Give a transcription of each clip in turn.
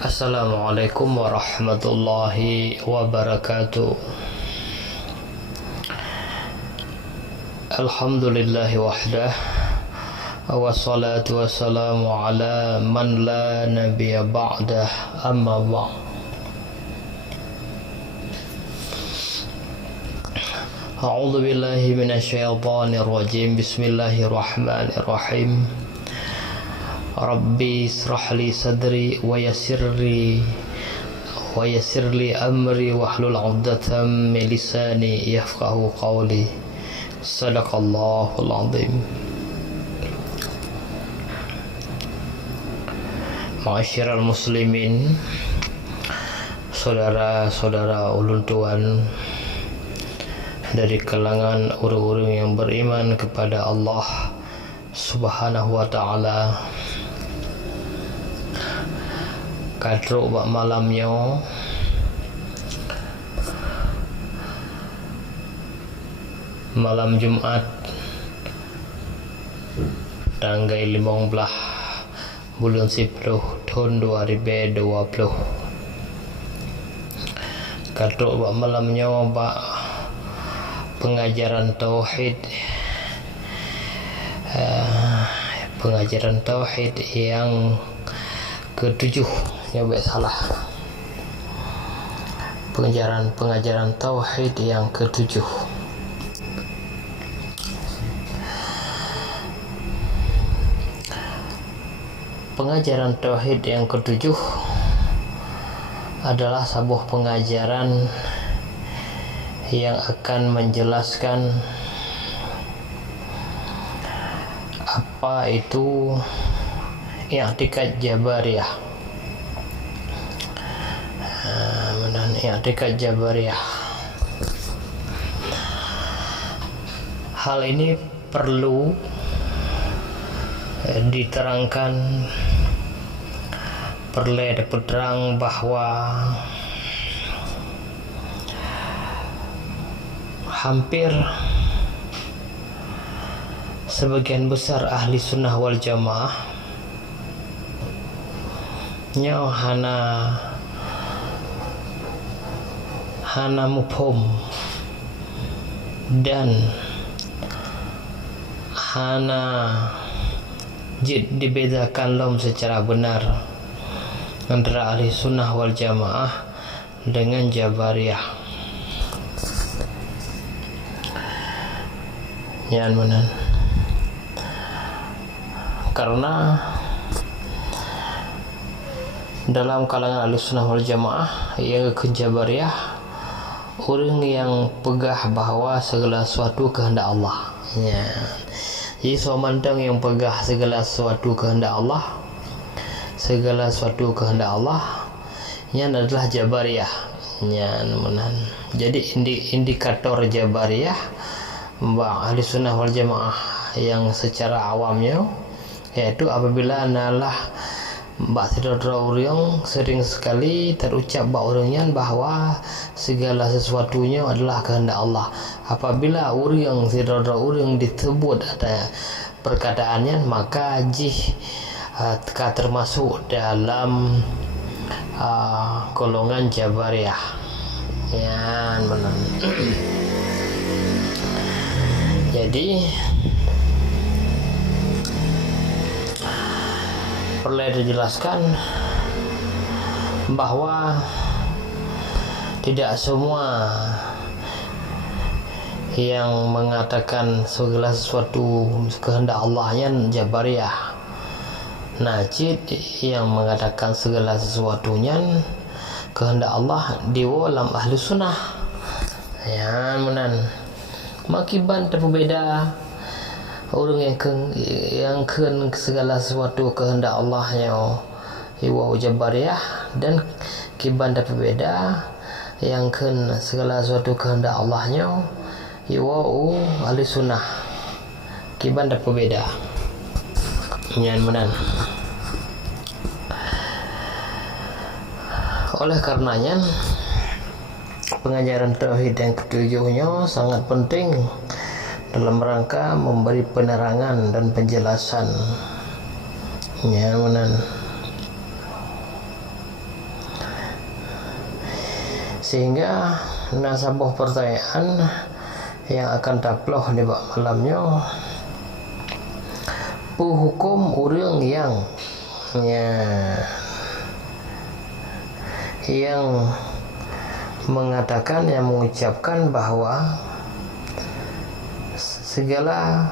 Assalamualaikum warahmatullahi wabarakatuh. Alhamdulillahi wahdah, wassalatu wassalamu ala man la nabiyya ba'dah, amma ba'd. A'udzu billahi minasyaitonir rajim. Bismillahirrahmanirrahim. Rabbi israh li sadri wa yassir li amri wahlul 'uqdatam min lisani yafqahu qawli. Sadaqallahul azim. Ma'asyiral muslimin, saudara-saudara ulun tuan dari kalangan orang-orang yang beriman kepada Allah Subhanahu wa ta'ala. Kadruk bak malamnya malam Jumat tanggal 15 bulan 10 tahun 2020. Kadruk bak malamnya bak pengajaran tauhid, pengajaran tauhid yang ke-7, nyebut salah. Pengajaran tauhid yang ke-7. Pengajaran tauhid yang ke-7 adalah sebuah pengajaran yang akan menjelaskan apa itu i'tikad Jabariyah. I'tikad Jabariyah. Hal ini perlu diterangkan, perlu diterang bahwa hampir sebagian besar ahli sunnah wal jamaah nyo hana mufhum dan hana dibedakan lom secara benar antara ahli sunnah wal jamaah dengan Jabariyah. Yan benar. Karena dalam kalangan ahli sunnah wal jamaah yang ke Jabariyah, orang yang pegah bahawa segala sesuatu kehendak Allah. Ya. Jadi somantang yang pegah segala sesuatu kehendak Allah, segala sesuatu kehendak Allah, yang adalah Jabariyah. Ya, benar. Jadi indikator Jabariyah ahli sunnah wal jamaah yang secara awamnya, yaitu apabila analah saudara orang sering sekali terucap orangnya bahawa segala sesuatunya adalah kehendak Allah. Apabila orang saudara orang disebut ada perkataannya, maka termasuk dalam golongan Jabariyah. Ya, benar. Jadi perlu dijelaskan bahwa tidak semua yang mengatakan segala sesuatu kehendak Allahnya Jabariyah. Najid yang mengatakan segala sesuatunya kehendak Allah di dalam ahli sunnah. Ya, menan. Makiban berbeda orang yang segala sesuatu kehendak Allahnya iwa Jabariyah, dan kiban berbeda yang segala sesuatu kehendak Allahnya iwa ahli sunnah. Kiban berbeda. Yang benar. Oleh karenanya pengajaran tauhid yang ketujuhnya sangat penting dalam rangka memberi penerangan dan penjelasan. Ya, benar. Sehingga nasabah pertanyaan yang akan taploh di bab malamnya, hukum orang yang mengatakan, yang mengucapkan bahawa segala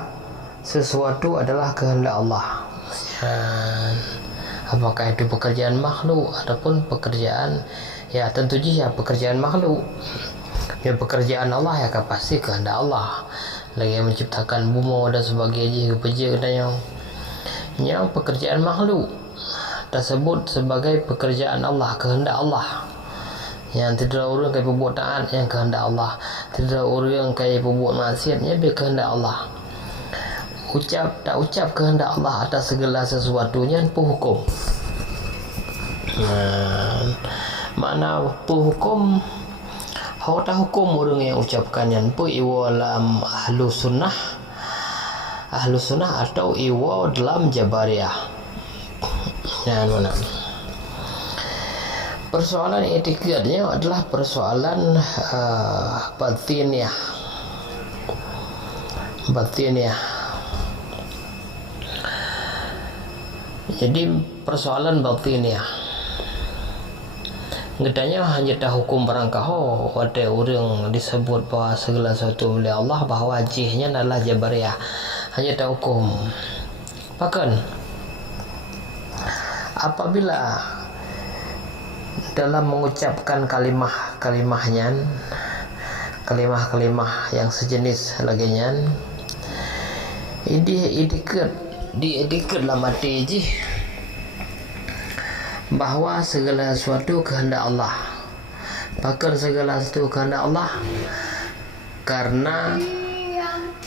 sesuatu adalah kehendak Allah. Apakah itu pekerjaan makhluk ataupun pekerjaan, ya tentu saja pekerjaan makhluk. Ya, pekerjaan Allah ya kan pasti kehendak Allah. Lagi yang menciptakan bumi dan sebagainya, pekerjaan yang pekerjaan makhluk tersebut sebagai pekerjaan Allah, kehendak Allah. Yang tidak orang kaya berbuat taat yang kehendak Allah, tidak orang kaya berbuat maksiat yang kehendak Allah. Ucap tak ucap kehendak Allah atas segala sesuatunya pun hukum. Mana pun hukum, tak hukum orang yang ucapkan yang pun iwa dalam ahlu sunnah atau iwa dalam jabariyah. Mana persoalan etikatnya adalah persoalan batiniah. Jadi persoalan batiniah ngedanya hanya dah hukum barangkah ada orang disebut bahawa segala sesuatu milik Allah, bahawa wajihnya adalah jabariyah, hanya dah hukum. Bahkan apabila dalam mengucapkan kalimah yang sejenis laginya, diedikat dalam hati je bahawa segala sesuatu kehendak Allah. Bahkan segala sesuatu kehendak Allah karena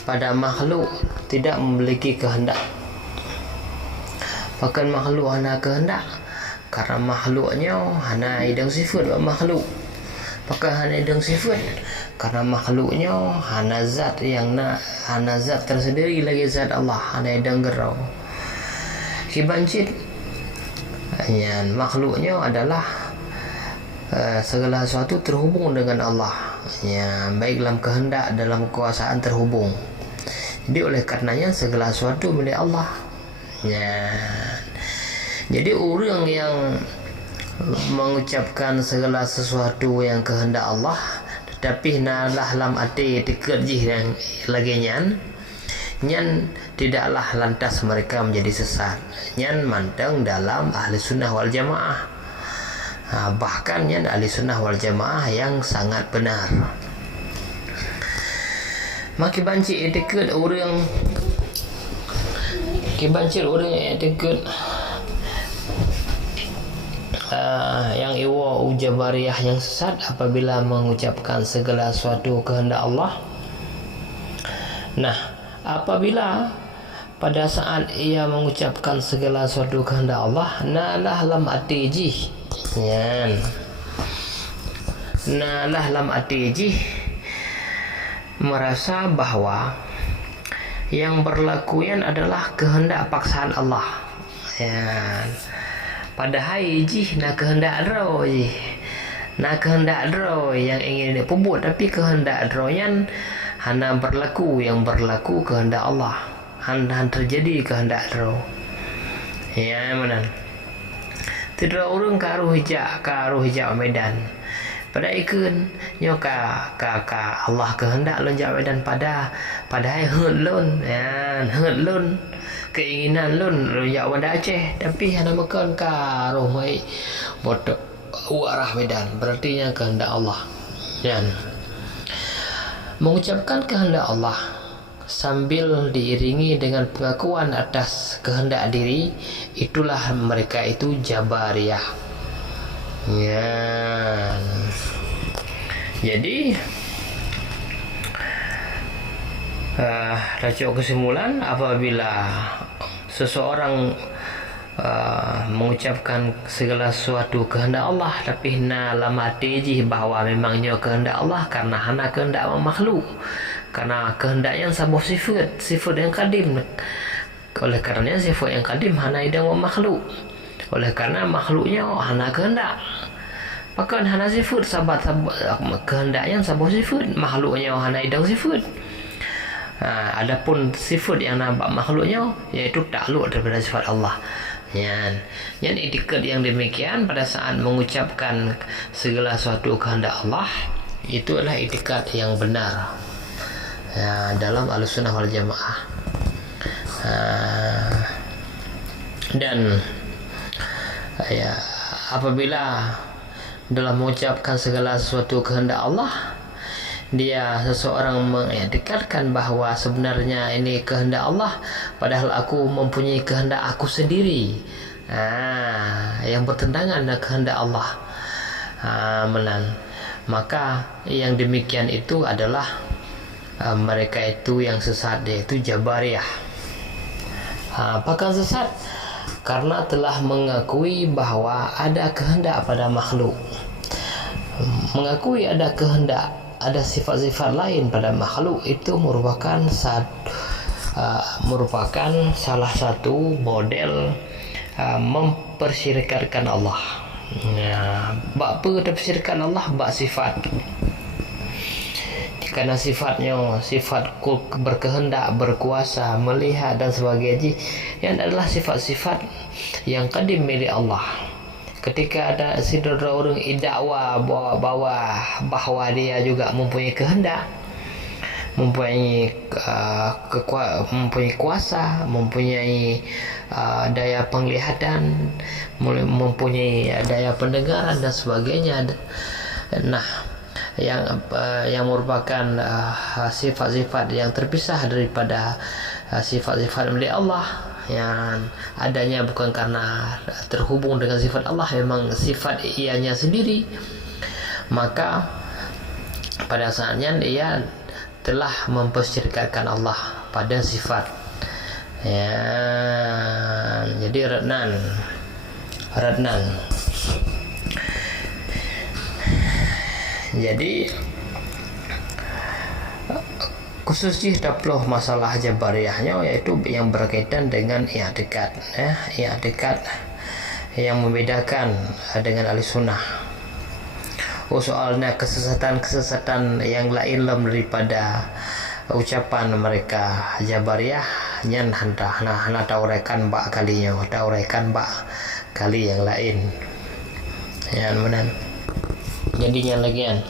pada makhluk tidak memiliki kehendak. Bahkan makhluk hanya kehendak karena makhluknya hanya idang sifat makhluk. Bahkan hanya idang sifat karena makhluknya hanya zat hanya zat tersendiri lagi zat Allah, hanya idang gerau. Kibancit makhluknya adalah segala sesuatu terhubung dengan Allah, baik dalam kehendak, dalam kekuasaan terhubung. Jadi oleh karenanya segala sesuatu milik Allah. Jadi orang yang mengucapkan segala sesuatu yang kehendak Allah tetapi nalah dalam hati dikerjih yang laginya, nyan tidaklah lantas mereka menjadi sesat. Nyan manteng dalam ahli sunnah wal jamaah. Bahkan nyan ahli sunnah wal jamaah yang sangat benar. Maki banci etiket orang yang etiket yang iwa ujabariyah yang sesat apabila mengucapkan segala sesuatu kehendak Allah. Nah, apabila pada saat ia mengucapkan segala sesuatu kehendak Allah, nalah lam atiji, nalah lam atiji merasa bahawa yang berlaku adalah kehendak paksaan Allah. Padahal nak kehendak draw yang ingin dia perbuat, tapi kehendak drawnya hanya berlaku kehendak Allah, hanya terjadi kehendak draw. Mana tidak orang karuh hijau medan pada ikun nyoka Allah kehendak lonjak medan pada hurlun keinginan lun lonjak Banda Aceh, tapi hanya makan karuh mai botok warah medan, berarti yang kehendak Allah. Mengucapkan kehendak Allah sambil diiringi dengan pengakuan atas kehendak diri, itulah mereka itu jabariyah. Jadi racuk kesimpulan, apabila seseorang mengucapkan segala sesuatu kehendak Allah tapi dalam hati bahawa memangnya kehendak Allah karena hanya kehendak makhluk, karena kehendaknya sebuah sifat yang kadim. Oleh karenanya sifat yang kadim hanya idang makhluk. Oleh karena makhluknya hanya kehendak, Maka hana sifat sabat kehendaknya sabah sifat makhluknya hana idau sifat. Adapun sifat yang nampak makhluknya iaitu takluk daripada sifat Allah. Yang etiket yang demikian pada saat mengucapkan segala sesuatu kehendak Allah, itu adalah etiket yang benar dalam Ahlussunnah wal Jamaah. Dan apabila dalam mengucapkan segala sesuatu kehendak Allah, dia seseorang mengiktikadkan bahawa sebenarnya ini kehendak Allah, padahal aku mempunyai kehendak aku sendiri yang bertentangan dengan kehendak Allah. Maka yang demikian itu adalah mereka itu yang sesat, yaitu Jabariyah. Apakah sesat? Karena telah mengakui bahawa ada kehendak pada makhluk, mengakui ada kehendak, ada sifat-sifat lain pada makhluk, itu merupakan salah satu model mempersyirikatkan Allah. Bak apa tersyirikatkan Allah? Bak sifat. Kerana sifatnya sifat berkehendak, berkuasa, melihat dan sebagainya, yang adalah sifat-sifat yang qadim milik Allah. Ketika ada orang idakwa bawa bahawa dia juga mempunyai kehendak, mempunyai kuasa, mempunyai daya penglihatan, mempunyai daya pendengaran dan sebagainya. Yang merupakan sifat-sifat yang terpisah daripada sifat-sifat milik Allah, yang adanya bukan karena terhubung dengan sifat Allah, memang sifat ianya sendiri. Maka pada saatnya dia telah mempersyirikatkan Allah pada sifat. Jadi radnan. Jadi khususnya daploh masalah Jabariyahnya, yaitu yang berkaitan dengan i'tikad, i'tikad yang membedakan dengan Ahlussunnah. Soalnya kesesatan yang lain daripada ucapan mereka Jabariyah, yang hana tauraikan bak kalinya, tauraikan bak kali yang lain. Yang benar. Jadinya lagian.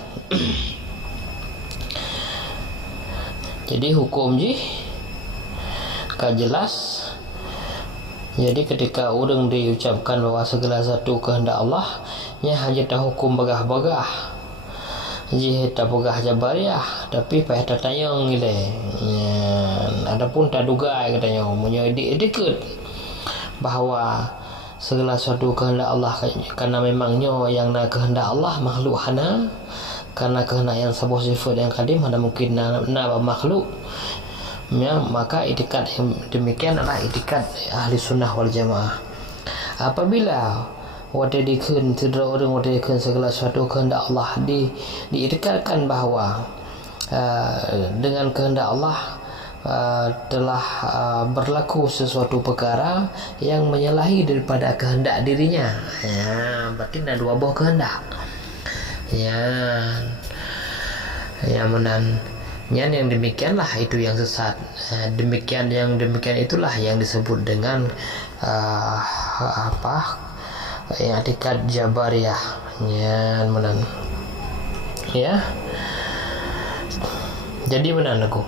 Jadi hukum jelas. Jadi ketika orang diucapkan bahawa segala satu kehendak Allah, nya hanya tahu hukum bagah-bagah. Jadi tak bagah Jabariyah, tapi payah tatayang gile. Adapun tak duga katanya, punya dikit bahawa segala sesuatu kehendak Allah, karena memangnya yang nak kehendak Allah makhluk hana, karena kehendak yang sebuah sifat yang kadim hana mungkin nak makhluk. Maka itikad yang demikian adalah itikad Ahlussunnah wal Jamaah. Apabila wadadikun orang wadadikun segala sesuatu kehendak Allah, diitikadkan bahawa dengan kehendak Allah telah berlaku sesuatu perkara yang menyalahi daripada kehendak dirinya. Berarti ada dua buah kehendak. Yang demikianlah itu yang sesat. Demikian itulah yang disebut dengan i'tikad Jabariyah. Jadi menan aku.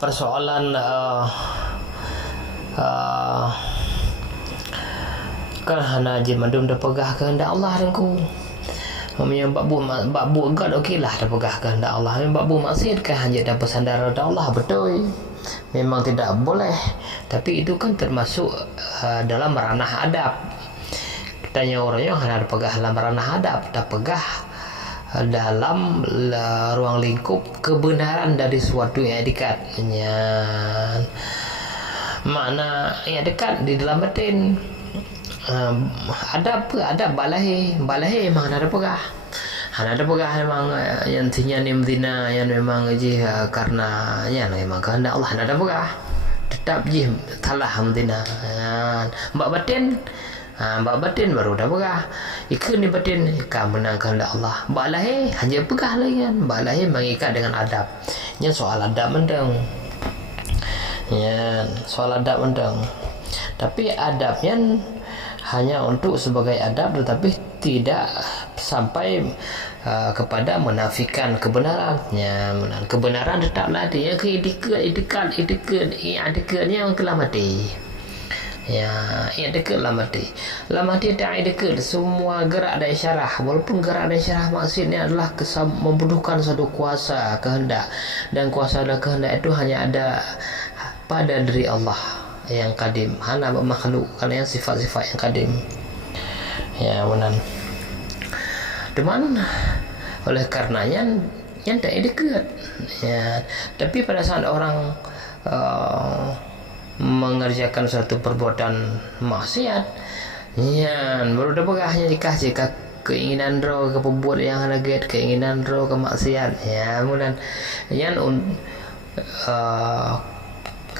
Persoalan kan hana je madum dah pegah kehendak Allah dengku. Memang bab buat gad okeylah dah pegah kehendak Allah. Memang bab buat maksiat kan hanya dah bersandar pada Allah, betul. Memang tidak boleh, tapi itu kan termasuk dalam ranah adab. Tanya orangnya hana pegah dalam ranah adab, tak pegah dalam ruang lingkup kebenaran dari suatu i'tikad. Makna i'tikad di dalam batin. Ada balahi memang ada pegah. Ada pegah memang yang tinya nimdina, yang memang karena memang kehendak Allah ada pegah. Tetap talah hamdina. Mbak batin Bab batin baru dah pegah. Ikan di batin ikan menang kehendak Allah. Bab lahir hanya pegah lagi kan. Bab lahir mengikat dengan adab. Ini soal adab mendeng. Ya, soal adab mendeng. Tapi adabnya hanya untuk sebagai adab, tetapi tidak sampai kepada menafikan kebenaran. Ya, kebenaran tetaplah dia idikatnya orang kelah mati. Ya, idikatlah mati. Lah mati tak idikat semua gerak dan isyarah. Walaupun gerak dan isyarah maksudnya adalah membutuhkan satu kuasa kehendak, dan kuasa dan kehendak itu hanya ada pada diri Allah yang kadim, hana makhluk kerana yang sifat-sifat yang kadim. Ya, benar. Cuman oleh karenanya yang tak dekat. Ya, tapi pada saat orang mengerjakan satu perbuatan maksiat, ya, baru dah pegahnya dikasih keinginan roh ke perbuat yang negatif, keinginan roh ke maksiat. Ya, benar. Yang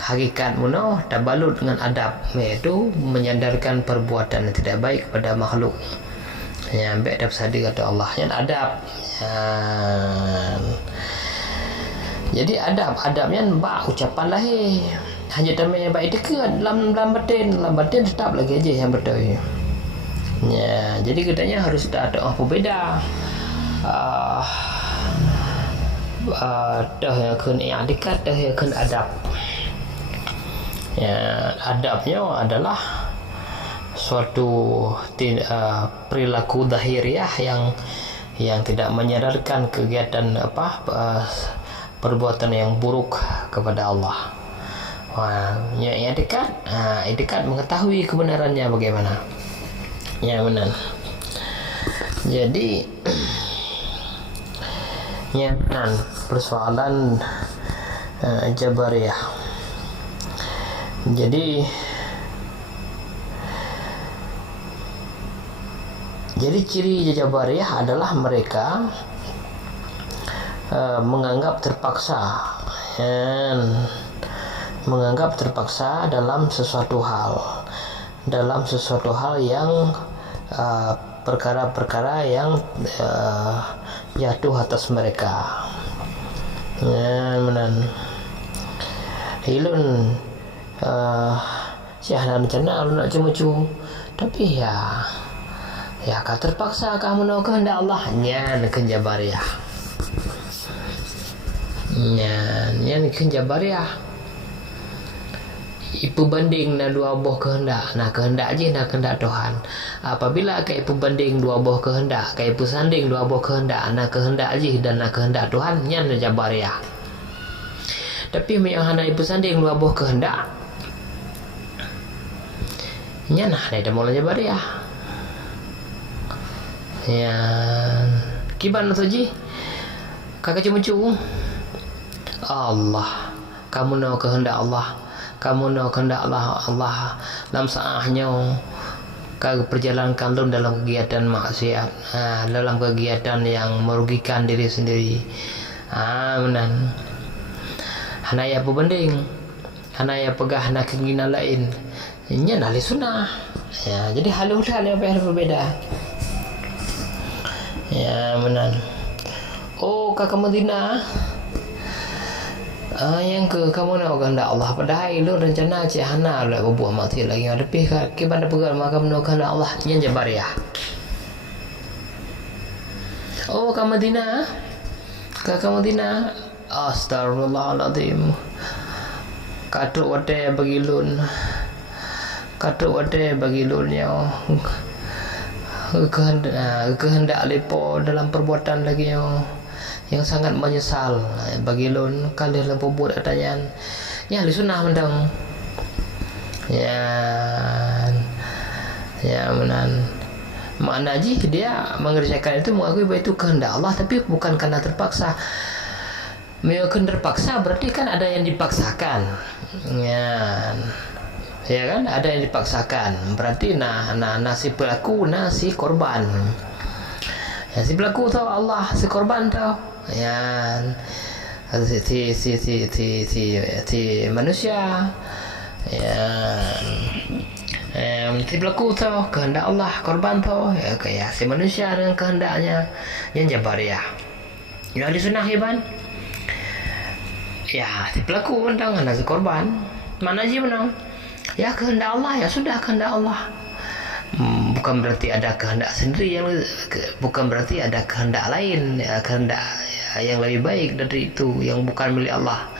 hakikat muno tabalut dengan adab, iaitu menyandarkan perbuatan yang tidak baik kepada makhluk. Ya, ambil adab sadar kata Allah yang adab. Ya. Jadi adabnya ucapan lahir hanya damai yang baik dekat dalam batin tetap lagi aja yang betul. Ya, jadi katanya harus ada apa beda. Dah yang dekat dah yang adab. Ya, adabnya adalah suatu perilaku zahiriah yang tidak menyadarkan kegiatan perbuatan yang buruk kepada Allah. Yang dekat mengetahui kebenarannya bagaimana. Ya, benar. Jadi ya, benar, persoalan Jabariyah. Jadi ciri Jabariyah adalah mereka menganggap terpaksa dalam sesuatu hal yang perkara-perkara yang jatuh atas mereka. Ya, benar. Hilun Syahna rencana lu nak cuma-cuma, tapi ya kau terpaksa kamu nak kehendak Allah. Nyan Jabariyah. Nyan Jabariyah. Ipu banding na dua buah kehendak. Nah kehendak je nak kehendak Tuhan. Apabila kau ipu banding dua buah kehendak, kau ipu sanding dua buah kehendak, nak kehendak je dan nak kehendak Tuhan, nyan Jabariyah. Tapi yang hana ipu sanding dua buah kehendak, nyan ada mula Jabariyah. Ya, kiban saja. Kakak cuma Allah. Kamu nak kehendak Allah. Kamu nak kehendak Allah dalam saahnya kau perjalanan kandung dalam kegiatan maksiat, dalam kegiatan yang merugikan diri sendiri. Benar. Hanaya berbanding, hanaya pegah nak keinginan lain. Ini ahli sunnah. Ya, jadi hal yang berbeda. Ya, benar. Oh, kakak Madinah. Yang kamu nak kehendak Allah, padahal lu rencana cik hana lah berbuat maksiat lagi. Tapi kibanda pegang makam nak kehendak Allah, yang Jabariyah. Oh, kakak Madinah. Astagfirullahaladzim. Katuk wate bagi lun nya kehendak lepo dalam perbuatan lagi yang sangat menyesal bagi lun kali dalam perbuat adanya ya ahli sunnah mendang. Ya benar. Makna dia mengerjakan itu mengakui bahawa itu kehendak Allah, tapi bukan karena terpaksa. Melainkan terpaksa berarti kan ada yang dipaksakan. Ya kan, ada yang dipaksakan. Berarti si pelaku, si korban. Ya, si pelaku tahu Allah, si korban tahu. Ya, si manusia. Ya, Nanti berlaku tu kehendak Allah, korban tu kayak si manusia dengan kehendaknya yang Jabariyah. Yang ahli sunnah Iban, ya si pelaku menang, anak si korban mana je menang. Ya kehendak Allah, ya sudah kehendak Allah. Bukan berarti ada kehendak sendiri bukan berarti ada kehendak lain, kehendak yang lebih baik dari itu yang bukan milik Allah.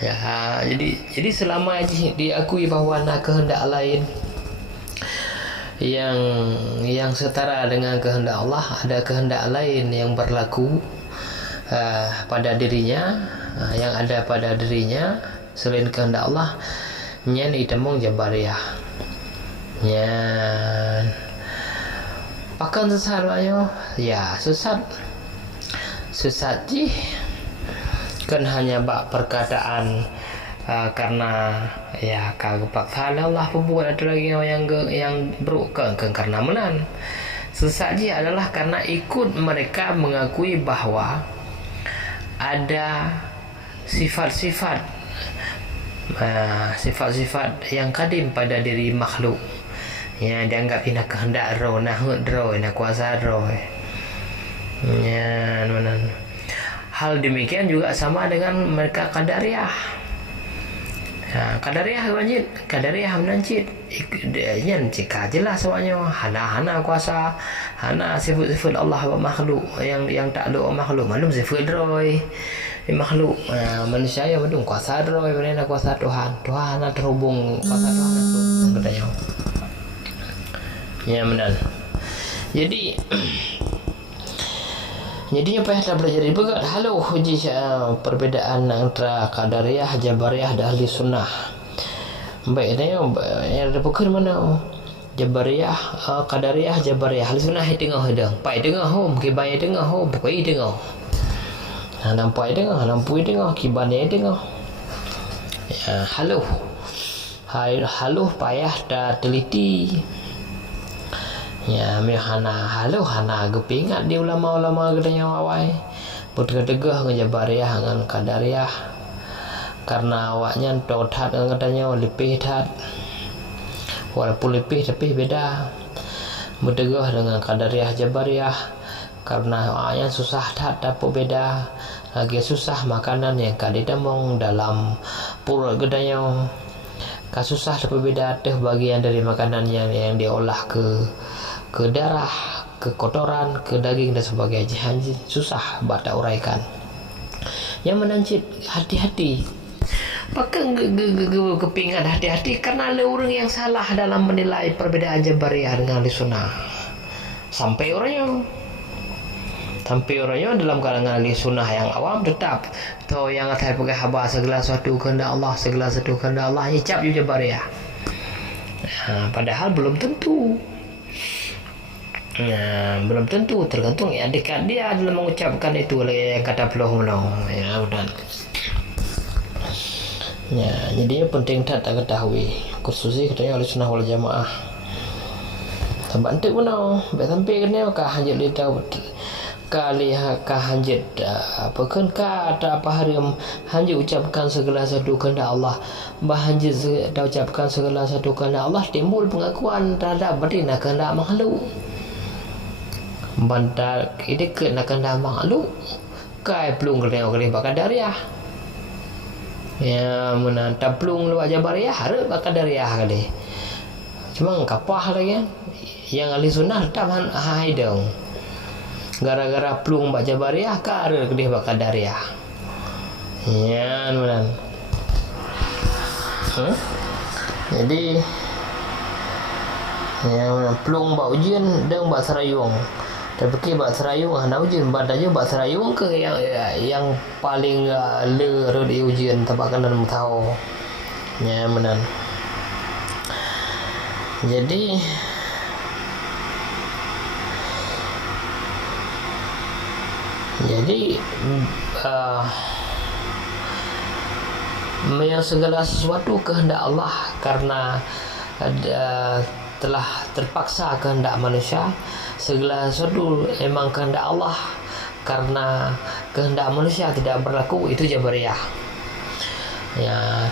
Ya, jadi selama diakui bahawa ada kehendak lain yang setara dengan kehendak Allah, ada kehendak lain yang berlaku pada dirinya, yang ada pada dirinya selain kehendak Allah, nyan itamong Jabariyah. Nyan pakan sesat banyak, ya sesat je kan hanya bak perkataan karena ya kagak Allah pembuat ada lagi yang buruk kan karena menan. Sesat je adalah karena ikut mereka mengakui bahawa ada sifat-sifat yang kadim pada diri makhluk yang dianggap ina kehendak roh, nahut roh, ina kuasa roh. Ya, menan. Hal demikian juga sama dengan mereka Qadariyah. Qadariyah wajib, Qadariyah menancit. Yan cika jelas awaknya hana kuasa, hana sifat-sifat Allah wa makhluk yang tak ada makhluk. Malum sifat roy makhluk. Manusia yang belum kuasa roy, mana kuasa Tuhan. Tuhan nak terhubung kuasa Tuhan itu katanya. Ya benar. Jadinya payah tak belajar dipegat. Halo uji perbezaan antara Qadariyah, Jabariyah dan Ahli Sunnah. Baik ni yang ada pukul mana? Jabariyah, Qadariyah, Jabariyah, Ahli Sunnah tengah hidang. Pai tengah ho, kibai tengah ho, bukai tengah. Nampai tengah, kibai tengah. Ya, halo payah tak teliti. Ya, hana gepingat di ulama-ulama gedanya awai. Bertegah dengan Jabariyah dengan Qadariyah. Karena awaknya totat dengan katanya lebih tat. Walaupun lebih tapi beda. Bertegah dengan Qadariyah Jabariyah karena awaknya susah tat tapi beda. Lagi susah makanan yang kadidamong dalam purut gedanya. Kasusah tapi beda teh bagian dari makanan yang diolah ke darah, ke kotoran, ke daging dan sebagainya. Susah bata uraikan. Yang menancit hati-hati. Pakai kepingan hati-hati karena ada orang yang salah dalam menilai perbedaan Jabariyah dengan Ahli Sunnah. Sampai orangnya dalam kalangan Ahli Sunnah yang awam tetap atau yang atai pakai haba segala sesuatu kehendak Allah, icap juga Jabariyah. Padahal belum tentu. Belum tentu, tergantung yang dekat dia dalam mengucapkan itu yang kata peluh menang. Ya benar. Ya, jadi penting tak ketahui khususnya katanya Ahli Sunnah wal Jamaah. Tabantu menang, sampai kena kah hajat lita kali kah hajat apa kan kata apa hari hajat ucapkan segala satu kehendak Allah. Hajat ucapkan segala satu kehendak Allah timbul pengakuan terhadap betina kehendak makhluk. Bantar ini kena kehendak makhluk kai pelung kali Qadariyah. Ya menantap pelung luar Jabariyah harap Qadariyah kali. Cuma kapah lagi yang Ahli Sunnah tetap haidang. Gara-gara pelung bak Jabariyah kare ke dia bak Qadariyah. Ya menan. Jadi ya pelung bak ujian dan bak serayung. Tapi bak serayung hana ujian badanya bak serayung ke yang paling le di ujian tabakan dan tahu. Ya menan. Jadi yang segala sesuatu kehendak Allah karena telah terpaksa kehendak manusia. Segala sesuatu memang kehendak Allah karena kehendak manusia tidak berlaku, itu Jabariyah. Ya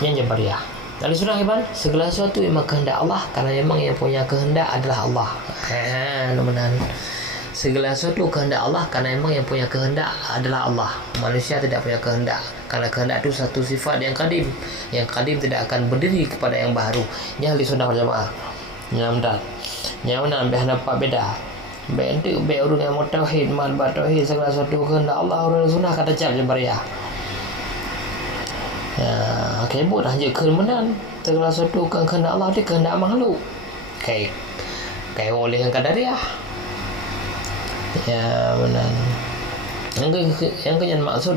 Jabariyah. Ahli sunnah iman segala sesuatu memang kehendak Allah, karena memang yang punya kehendak adalah Allah. Benar. Segala sesuatu kehendak Allah, karena memang yang punya kehendak adalah Allah. Manusia tidak punya kehendak, karena kehendak itu satu sifat yang kadim. Yang kadim tidak akan berdiri kepada yang baru. Ini ahli sunnah wal jamaah. Benar. Yang mana ambil nampak beda. Baik itu baik orang yang tauhid, manbat tauhid, segala sesuatu kehendak Allah, orang sunnah kata cap Jabariyah. Ya, kebut dah je kebenaran. Segala sesuatu kehendak Allah, dia kehendak makhluk. Kayak oleh yang Qadariyah. Ya, benar. Yang kenyan maksud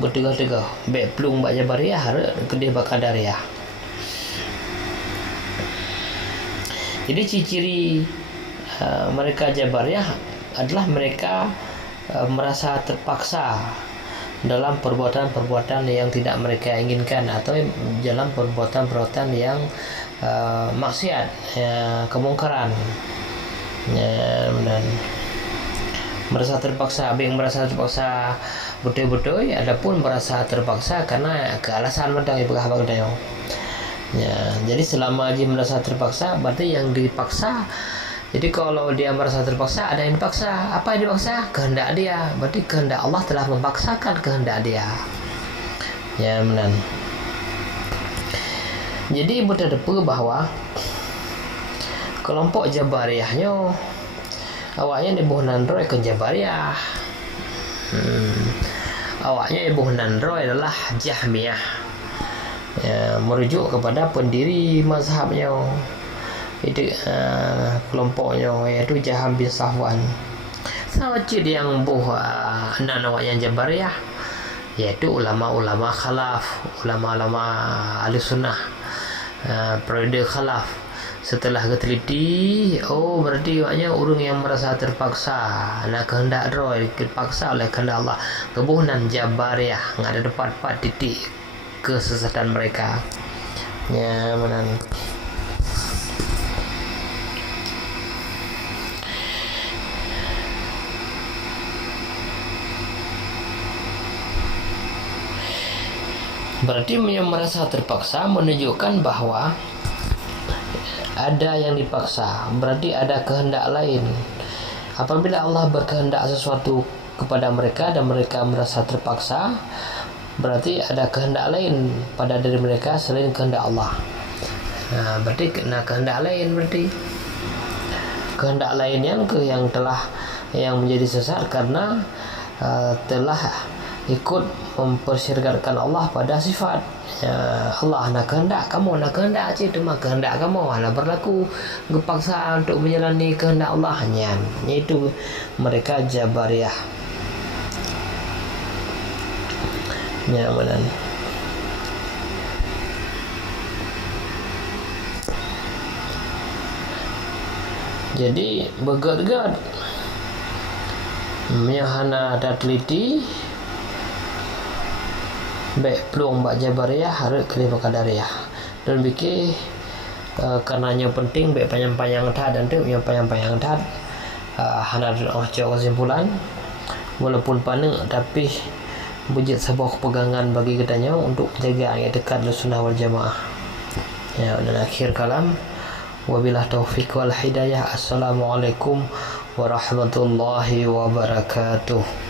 bertegah-tegah baik pelung bak Jabariyah, kedih bak Qadariyah. Jadi ciri-ciri mereka Jabariyah adalah mereka merasa terpaksa dalam perbuatan-perbuatan yang tidak mereka inginkan, atau dalam perbuatan-perbuatan yang maksiat, kemungkaran. Dan merasa terpaksa, ada yang merasa terpaksa betul-betul, ada pun merasa terpaksa karena kealasan mentang ibu kahbang dayo. Jadi selama dia merasa terpaksa, berarti yang dipaksa. Jadi kalau dia merasa terpaksa, ada yang dipaksa. Apa yang dipaksa? Kehendak dia. Berarti kehendak Allah telah memaksakan kehendak dia. Ya, benar. Jadi berdepa bahawa kelompok Jabariyahnya awaknya ibuh nandroy ke Jabariyah. Awaknya ibuh nandroy adalah Jahmiyah. Ya, merujuk kepada pendiri mazhabnya. Itu kelompoknya, iaitu Jaham bin Safwan. Sama ciri yang anak-anak yang Jabariyah, iaitu ulama-ulama khalaf, ulama-ulama ahli sunnah, periode khalaf. Setelah keteliti, berarti maknanya orang yang merasa terpaksa nak kehendak roy, terpaksa oleh kehendak Allah, kebunan Jabariyah, ada dapat titik kesesatan mereka. Ya, benar. Berarti yang merasa terpaksa menunjukkan bahawa ada yang dipaksa, berarti ada kehendak lain. Apabila Allah berkehendak sesuatu kepada mereka dan mereka merasa terpaksa, berarti ada kehendak lain pada diri mereka selain kehendak Allah. Berarti kena kehendak lain, berarti kehendak lain yang menjadi sesat karena telah ikut mempersyariatkan Allah pada sifat. Allah nak kehendak, kamu nak kehendak je, itu mah kehendak kamu, nak berlaku kepaksa untuk menjalani kehendak Allah. Iaitu mereka Jabariyah. Ya, benar. Jadi bergad-gad menyahana dan teliti baik peluang bak Jabariyah harus kelih Qadariyah. Dan fikir karenanya penting baik panjang-panjang tad dan tu yang panjang-panjang tad hana jauh kesimpulan walaupun panik tapi wujud sebuah pegangan bagi kitanya untuk menjaga yang dekat sunnah wal jamaah. Ya, dan akhir kalam, wabillahi taufiq wal hidayah. Assalamualaikum warahmatullahi wabarakatuh.